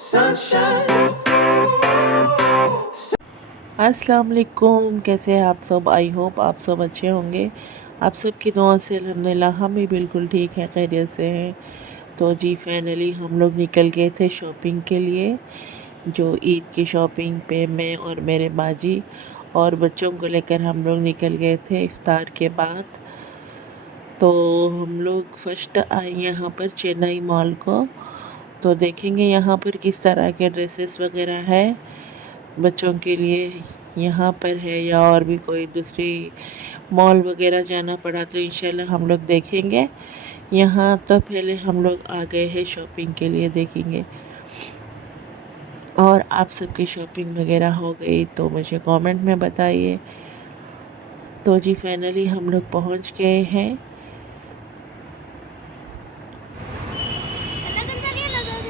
Sunshine. अस्सलाम वालेकुम, कैसे हैं आप सब। आई होप आप सब अच्छे होंगे। आप सब की दुआ से अल्हम्दुलिल्लाह हम भी बिल्कुल ठीक हैं, खैरियत से हैं। तो जी फाइनली हम लोग निकल गए थे शॉपिंग के लिए। जो ईद की शॉपिंग पे मैं और मेरे बाजी और बच्चों को लेकर हम लोग निकल गए थे इफ्तार के बाद। तो हम लोग फर्स्ट आए यहाँ पर चेन्नई मॉल को। तो देखेंगे यहाँ पर किस तरह के ड्रेसेस वगैरह है बच्चों के लिए यहाँ पर है, या और भी कोई दूसरी मॉल वगैरह जाना पड़ा तो इंशाल्लाह हम लोग देखेंगे। यहाँ तो पहले हम लोग आ गए हैं शॉपिंग के लिए, देखेंगे। और आप सबकी शॉपिंग वगैरह हो गई तो मुझे कमेंट में बताइए। तो जी फाइनली हम लोग पहुँच गए हैं।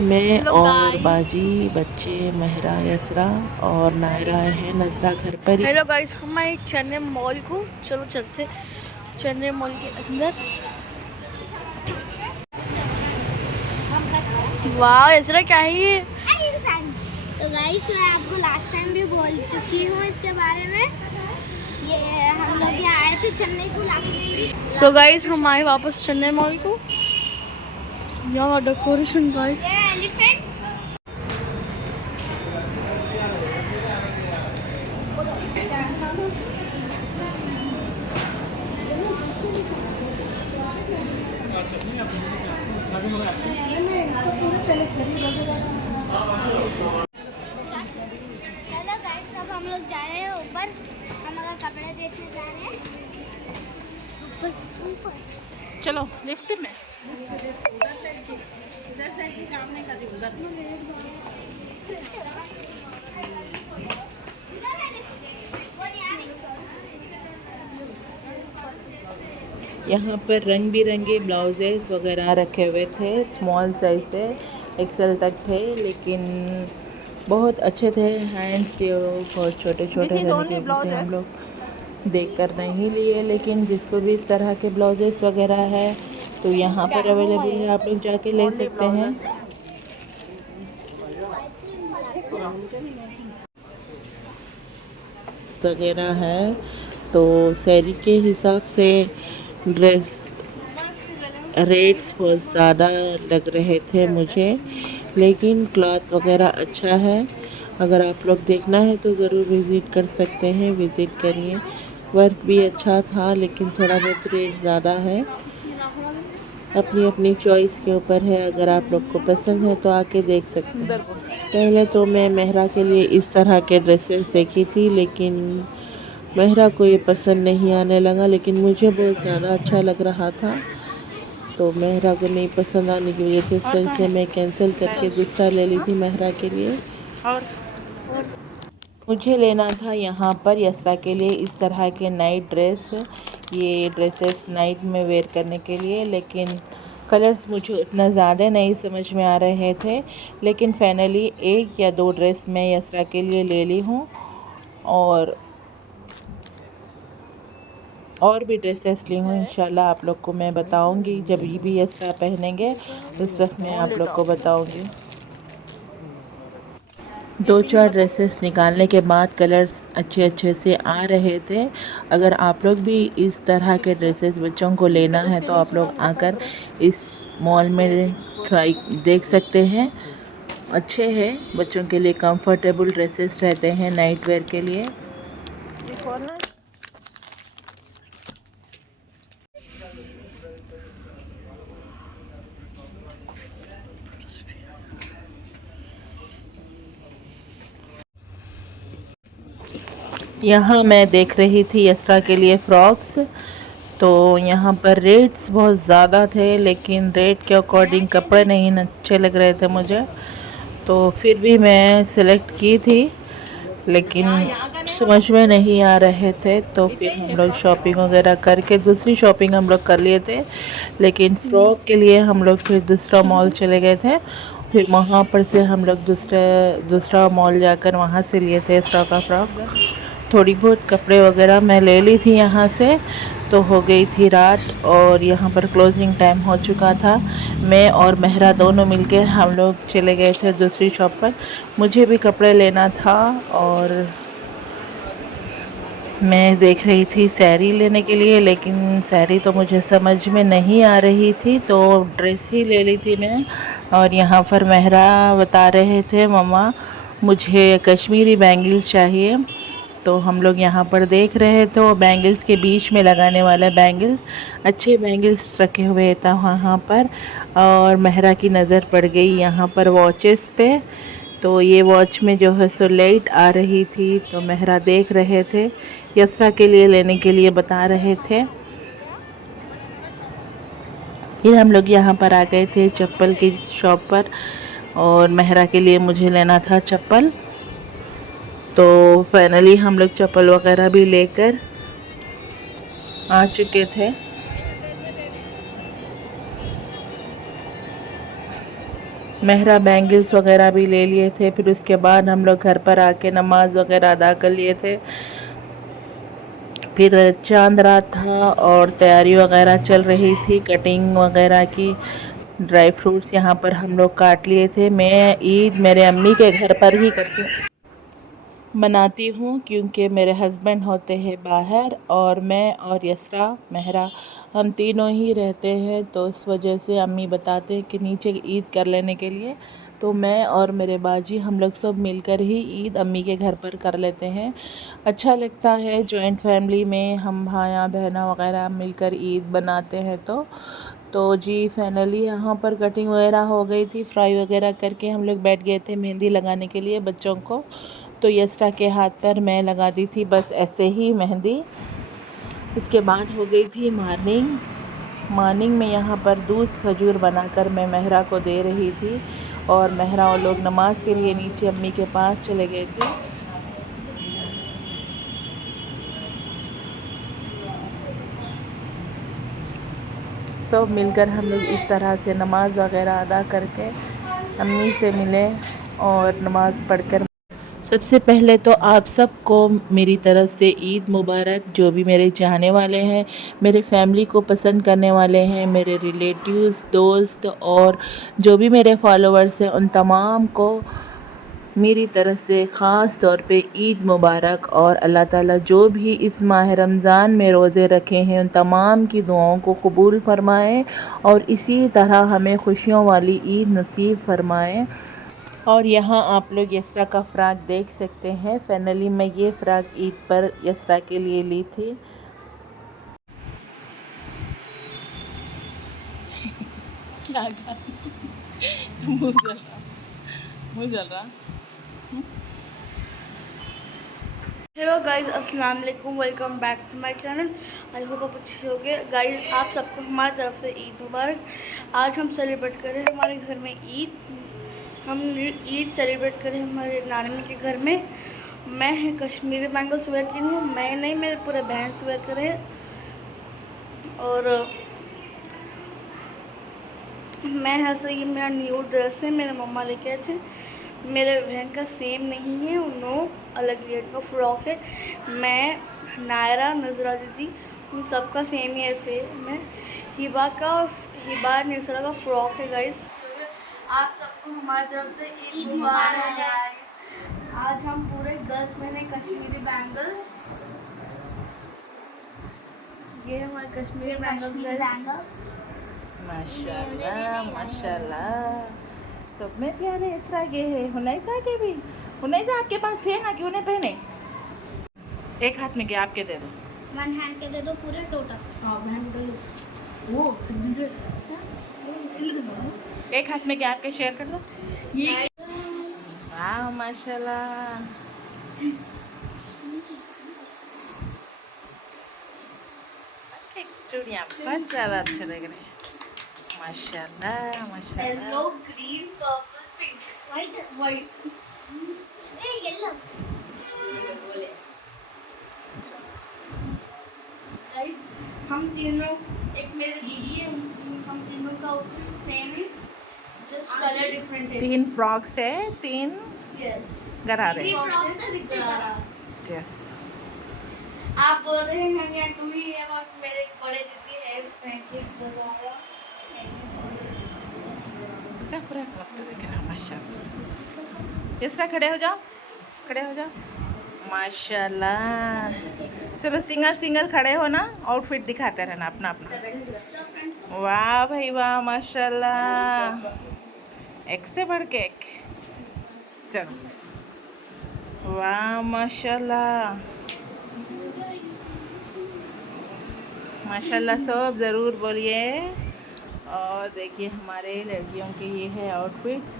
मैं हेलो और गाइस। बाजी, बच्चे, महरा, यसरा और नायरा है। नजरा घर पर ही। हेलो गाइस, हम आए चेन्नई मॉल को। चलो चलते चेन्नई मॉल के अंदर। वाह ऐसा क्या है ये। तो गाइस मैं आपको लास्ट टाइम भी बोल चुकी हूँ इसके बारे में। ये हम लोग यहाँ आए थे चेन्नई को लास्ट टाइम भी। सो गाइस हम आए वापस चेन्नई मॉल को। यहाँ decoration guys. Elephant hello guys, अब हम लोग जा रहे हैं ऊपर। हमारा कपड़े देखने जा रहे हैं ऊपर। चलो लिफ्ट में। यहाँ पर रंग बिरंगे ब्लाउजेस वगैरह रखे हुए थे। स्मॉल साइज थे, एक्सेल तक थे, लेकिन बहुत अच्छे थे। हैंड्स के बहुत छोटे छोटे थे, लेकिन उसे हम लोग देख कर नहीं लिए। लेकिन जिसको भी इस तरह के ब्लाउजेस वगैरह है तो यहाँ पर अवेलेबल है, आप लोग जाके ले सकते हैं। वगैरह है तो शहरी के हिसाब से ड्रेस रेट्स बहुत ज़्यादा लग रहे थे मुझे, लेकिन क्लॉथ वगैरह अच्छा है। अगर आप लोग देखना है तो ज़रूर विज़िट कर सकते हैं, विज़िट करिए। वर्क भी अच्छा था, लेकिन थोड़ा बहुत रेट ज़्यादा है। अपनी अपनी चॉइस के ऊपर है, अगर आप लोग को पसंद है तो आके देख सकते हैं। पहले तो मैं मेहरा के लिए इस तरह के ड्रेसेस देखी थी, लेकिन मेहरा को ये पसंद नहीं आने लगा, लेकिन मुझे बहुत ज़्यादा अच्छा लग रहा था। तो मेहरा को नहीं पसंद आने की वजह से इस वजह से मैं कैंसिल करके दूसरा ले ली थी मेहरा के लिए। और मुझे लेना था यहाँ पर यसरा के लिए इस तरह के नाइट ड्रेस। ये ड्रेसेस नाइट में वेयर करने के लिए, लेकिन कलर्स मुझे उतना ज़्यादा नहीं समझ में आ रहे थे। लेकिन फाइनली एक या दो ड्रेस मैं यसरा के लिए ले ली हूँ। और भी ड्रेसेस ली हूँ। इंशाल्लाह आप लोग को मैं बताऊँगी, जब ये भी यसरा पहनेंगे उस वक्त मैं आप लोग को बताऊँगी। दो चार ड्रेसेस निकालने के बाद कलर्स अच्छे अच्छे से आ रहे थे। अगर आप लोग भी इस तरह के ड्रेसेस बच्चों को लेना है तो आप लोग आकर इस मॉल में ट्राई देख सकते हैं। अच्छे हैं, बच्चों के लिए कंफर्टेबल ड्रेसेस रहते हैं नाइट वेयर के लिए। यहाँ मैं देख रही थी यसरा के लिए फ़्रॉक्स। तो यहाँ पर रेट्स बहुत ज़्यादा थे, लेकिन रेट के अकॉर्डिंग कपड़े नहीं अच्छे लग रहे थे मुझे। तो फिर भी मैं सिलेक्ट की थी, लेकिन समझ में नहीं आ रहे थे। तो फिर हम लोग शॉपिंग वगैरह करके दूसरी शॉपिंग हम लोग कर लिए थे। लेकिन फ़्रॉक के लिए हम लोग फिर दूसरा मॉल चले गए थे। फिर वहाँ पर से हम लोग दूसरा मॉल जाकर वहाँ से लिए थे इसरा का फ़्रॉक। थोड़ी बहुत कपड़े वगैरह मैं ले ली थी यहाँ से। तो हो गई थी रात और यहाँ पर क्लोजिंग टाइम हो चुका था। मैं और मेहरा दोनों मिलकर हम लोग चले गए थे दूसरी शॉप पर। मुझे भी कपड़े लेना था और मैं देख रही थी साड़ी लेने के लिए, लेकिन साड़ी तो मुझे समझ में नहीं आ रही थी, तो ड्रेस ही ले ली थी मैं। और यहाँ पर मेहरा बता रहे थे मम्मा मुझे कश्मीरी बैंगल्स चाहिए, तो हम लोग यहाँ पर देख रहे थे। वो बैंगल्स के बीच में लगाने वाला बैंगल्स, अच्छे बैंगल्स रखे हुए था वहाँ पर। और मेहरा की नज़र पड़ गई यहाँ पर वॉचेस पे, तो ये वॉच में जो है सो लाइट आ रही थी, तो मेहरा देख रहे थे, यसरा के लिए लेने के लिए बता रहे थे। फिर हम लोग यहाँ पर आ गए थे चप्पल की शॉप पर, और मेहरा के लिए मुझे लेना था चप्पल। तो फाइनली हम लोग चप्पल वगैरह भी लेकर आ चुके थे। मेहरा बैंगल्स वगैरह भी ले लिए थे। फिर उसके बाद हम लोग घर पर आके नमाज वगैरह अदा कर लिए थे। फिर चांद रात था और तैयारी वगैरह चल रही थी कटिंग वगैरह की। ड्राई फ्रूट्स यहाँ पर हम लोग काट लिए थे। मैं ईद मेरे अम्मी के घर पर ही मनाती हूँ, क्योंकि मेरे हस्बैंड होते हैं बाहर और मैं और यसरा मेहरा हम तीनों ही रहते हैं, तो इस वजह से अम्मी बताते हैं कि नीचे ईद कर लेने के लिए। तो मैं और मेरे बाजी हम लोग सब मिलकर ही ईद अम्मी के घर पर कर लेते हैं। अच्छा लगता है जॉइंट फैमिली में हम भाया बहना वगैरह मिलकर ईद बनाते हैं। तो जी फाइनली यहाँ पर कटिंग वगैरह हो गई थी, फ्राई वगैरह करके हम लोग बैठ गए थे मेहंदी लगाने के लिए बच्चों को। तो यसरा के हाथ पर मैं लगा दी थी बस ऐसे ही मेहंदी। उसके बाद हो गई थी मॉर्निंग में यहाँ पर दूध खजूर बनाकर मैं मेहरा को दे रही थी, और मेहरा और लोग नमाज के लिए नीचे अम्मी के पास चले गए थे। सब मिलकर हम लोग इस तरह से नमाज वगैरह अदा करके अम्मी से मिले और नमाज़ पढ़कर। सबसे पहले तो आप सबको मेरी तरफ़ से ईद मुबारक। जो भी मेरे चाहने वाले हैं, मेरे फैमिली को पसंद करने वाले हैं, मेरे रिलेटिव्स, दोस्त और जो भी मेरे फॉलोअर्स हैं, उन तमाम को मेरी तरफ़ से ख़ास तौर पे ईद मुबारक। और अल्लाह ताला जो भी इस माह रमज़ान में रोज़े रखे हैं उन तमाम की दुआओं को कबूल फ़रमाएँ और इसी तरह हमें खुशियों वाली ईद नसीब फ़रमाएँ। और यहाँ आप लोग यसरा का फ़्राक देख सकते हैं। फाइनली मैं ये फ़्राक ईद पर यसरा के लिए ली थी। क्या मुँह जल रहा। हेलो गाइस, अस्सलाम वालेकुम, welcome back to my channel. I hope आप अच्छे होंगे। गाइस आप सबको हमारी तरफ से ईद मुबारक। आज हम सेलिब्रेट करें हमारे घर में ईद। हम ईद सेलिब्रेट करें हमारे नानी के घर में। मैं कश्मीरी बैंगल्स वेयर की हूँ, मैं नहीं, मेरे पूरे बहन से वेयर करें। और मैं ऐसे ये मेरा न्यू ड्रेस है, मेरे मम्मा लेके आए थे। मेरे बहन का सेम नहीं है, नो अलग रेट का फ्रॉक है। मैं, नायरा, नजरा दीदी, उन सबका सेम ही ऐसे मैं हिबा नजरा का फ्रॉक है गाइस। आप सबको हमारी तरफ से ईद मुबारक गाइस। आज हम पूरे 10 महीने कश्मीरी बैंगल्स, ये हमारे कश्मीरी बैंगल्स माशाल्लाह माशाल्लाह, सब में प्यारे इसरा के है। हुनैसा के भी, हुनैसा आपके पास थे ना, क्यों नहीं पहने? एक हाथ में क्या आपके दे दो, वन हैंड के दे दो पूरे टोटल। हाँ बहन वो एक हाथ में क्या आपके शेयर कर दो। ये वाह माशाल्लाह, चूड़ियाँ बहुत ज़्यादा अच्छे लग रहे हैं। माशाल्लाह माशाल्लाह। Yellow, green, purple, pink, white yellow. हम तीनों, एक मेरी दीदी है, हम तीनों का सेम है, जस्ट कलर डिफरेंट है। 3 फ्रॉक्स है, 3 यस, गरारे। फ्रॉक्स है, गरारा। यस, आप बोल रहे हैं हम यहाँ 2 ही हैं और मेरे एक बड़े दीदी है 35 वाला। पूरा मस्त दिख रहा माशाल्लाह। इसरा खड़े हो जाओ, खड़े हो जाओ माशाल्लाह। चलो सिंगल सिंगल खड़े हो ना, आउटफिट दिखाते रहना अपना अपना। वाह भाई वाह माशाल्लाह, एक से बढ़ के एक। चलो वाह माशाल्लाह माशाल्लाह सब ज़रूर बोलिए। और देखिए हमारे लड़कियों के ये है आउटफिट्स।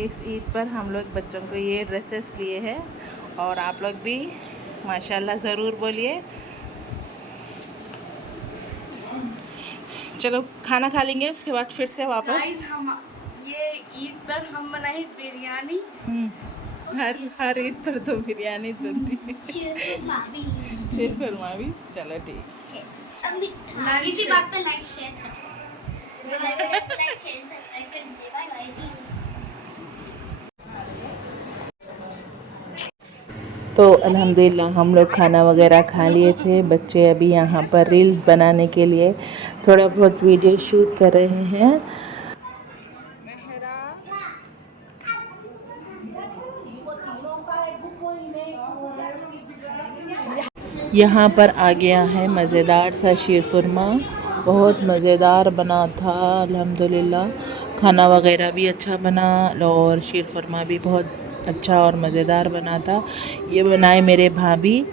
इस ईद पर हम लोग बच्चों को ये ड्रेसेस लिए हैं और आप लोग भी माशाल्लाह ज़रूर बोलिए। चलो खाना खा लेंगे, उसके बाद फिर से वापस। गाइस हम ये ईद पर हम बनाए बिरयानी। हर ईद पर तो बिरयानी बनती है। फिर फरमा भी चलो ठीक। इसी बात पे लाइक शेयर तो अल्हम्दुलिल्लाह हम लोग खाना वगैरह खा लिए थे। बच्चे अभी यहाँ पर रील्स बनाने के लिए थोड़ा बहुत वीडियो शूट कर रहे हैं। यहाँ पर आ गया है मज़ेदार सा शीरकुरमा, बहुत मज़ेदार बना था अल्हम्दुलिल्लाह। खाना वगैरह भी अच्छा बना और शीरकुरमा भी बहुत अच्छा और मज़ेदार बना था। ये बनाए मेरे भाभी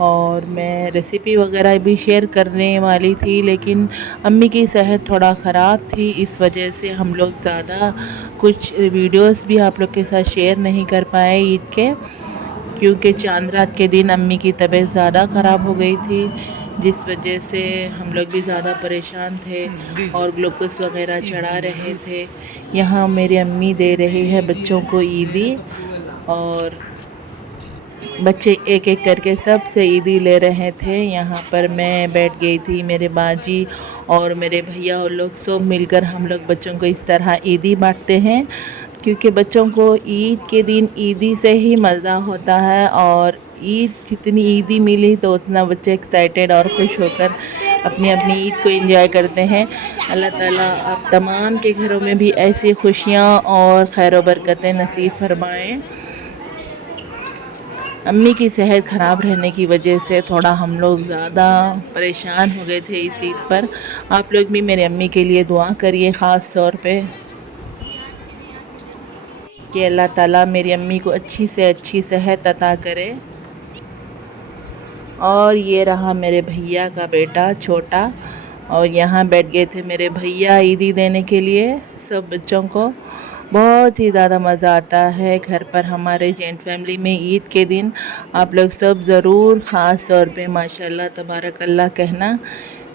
और मैं रेसिपी वगैरह भी शेयर करने वाली थी, लेकिन अम्मी की सेहत थोड़ा ख़राब थी, इस वजह से हम लोग ज़्यादा कुछ वीडियोस भी आप लोग के साथ शेयर नहीं कर पाए ईद के, क्योंकि चांद रात के दिन अम्मी की तबीयत ज़्यादा ख़राब हो गई थी, जिस वजह से हम लोग भी ज़्यादा परेशान थे और ग्लूकोज वगैरह चढ़ा रहे थे। यहाँ मेरी अम्मी दे रही है बच्चों को ईदी और बच्चे एक एक करके सब से ईदी ले रहे थे। यहाँ पर मैं बैठ गई थी, मेरे बाजी और मेरे भैया और लोग सब मिलकर हम लोग बच्चों को इस तरह ईदी बांटते हैं, क्योंकि बच्चों को ईद के दिन ईदी से ही मज़ा होता है और ईद जितनी ईदी मिली तो उतना बच्चे एक्साइटेड और खुश होकर अपनी अपनी ईद को एंजॉय करते हैं। अल्लाह ताला आप तमाम के घरों में भी ऐसी खुशियाँ और खैर बरकतें नसीब फरमाएँ। अम्मी की सेहत ख़राब रहने की वजह से थोड़ा हम लोग ज़्यादा परेशान हो गए थे इस ईद पर। आप लोग भी मेरे अम्मी के लिए दुआ करिए ख़ास तौर पे कि अल्लाह ताला मेरी अम्मी को अच्छी से अच्छी सेहत अता करे। और ये रहा मेरे भैया का बेटा छोटा, और यहाँ बैठ गए थे मेरे भैया ईदी देने के लिए सब बच्चों को। बहुत ही ज़्यादा मज़ा आता है घर पर हमारे जॉइंट फैमिली में ईद के दिन। आप लोग सब ज़रूर ख़ास तौर पे माशाल्लाह तबारक अल्लाह कहना,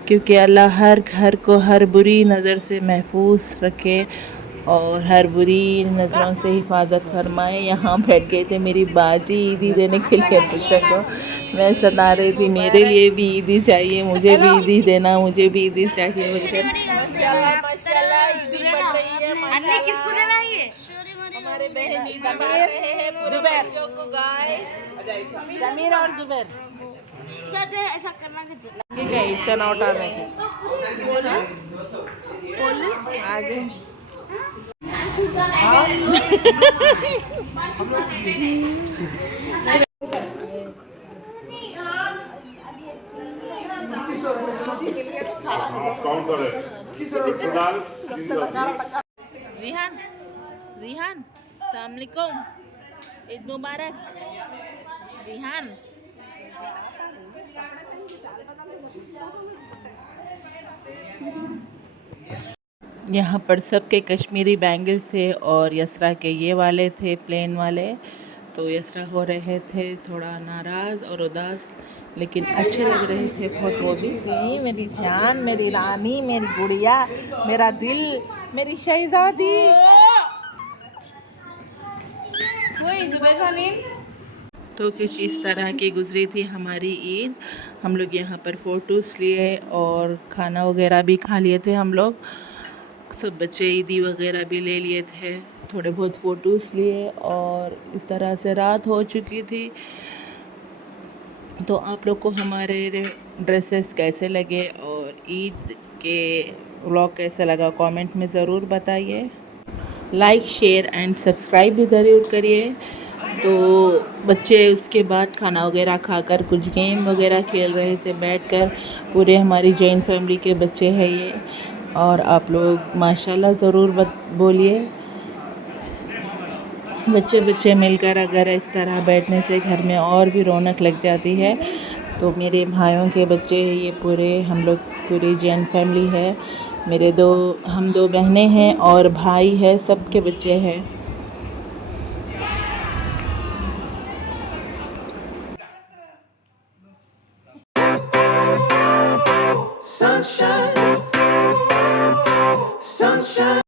क्योंकि अल्लाह हर घर को हर बुरी नज़र से महफूज रखे और हर बुरी नज़रों से हिफाजत फरमाए। यहाँ बैठ गए थे मेरी बाजी ईदी देने के लिए बच्चों को। मैं सता रही थी मेरे लिए भी ईदी चाहिए, मुझे भी ईदी देना, मुझे भी ईदी चाहिए बोलकर। किसको देना है ये? हमारे बहन जमीर और जुबैर ऐसा करना ठीक है, इतना नोट आने पुलिस आगे रिहान रिहान अस्सलाम वालेकुम, ईद मुबारक रिहान। यहाँ पर सबके कश्मीरी बैंगल्स थे और यसरा के ये वाले थे प्लेन वाले, तो यसरा हो रहे थे थोड़ा नाराज़ और उदास, लेकिन अच्छे लग रहे थे बहुत। वो भी थी मेरी जान, मेरी रानी, मेरी गुड़िया, मेरा दिल, मेरी शहजादी। तो कुछ इस तरह की गुजरी थी हमारी ईद। हम लोग यहाँ पर फ़ोटोज़ लिए और खाना वगैरह भी खा लिए थे हम लोग। सब बच्चे ईदी वगैरह भी ले लिए थे, थोड़े बहुत फ़ोटोज़ लिए और इस तरह से रात हो चुकी थी। तो आप लोग को हमारे ड्रेसेस कैसे लगे और ईद के व्लॉग कैसा लगा कमेंट में ज़रूर बताइए। लाइक शेयर एंड सब्सक्राइब भी ज़रूर करिए। तो बच्चे उसके बाद खाना वगैरह खाकर कुछ गेम वगैरह खेल रहे थे बैठकर। पूरे हमारी जॉइंट फैमिली के बच्चे हैं ये। और आप लोग माशाल्लाह ज़रूर बोलिए। बच्चे बच्चे मिलकर अगर इस तरह बैठने से घर में और भी रौनक लग जाती है। तो मेरे भाइयों के बच्चे हैं ये पूरे, हम लोग पूरी जॉइंट फैमिली है। हम दो बहनें हैं और भाई है, सबके बच्चे हैं। Sunshine, sunshine.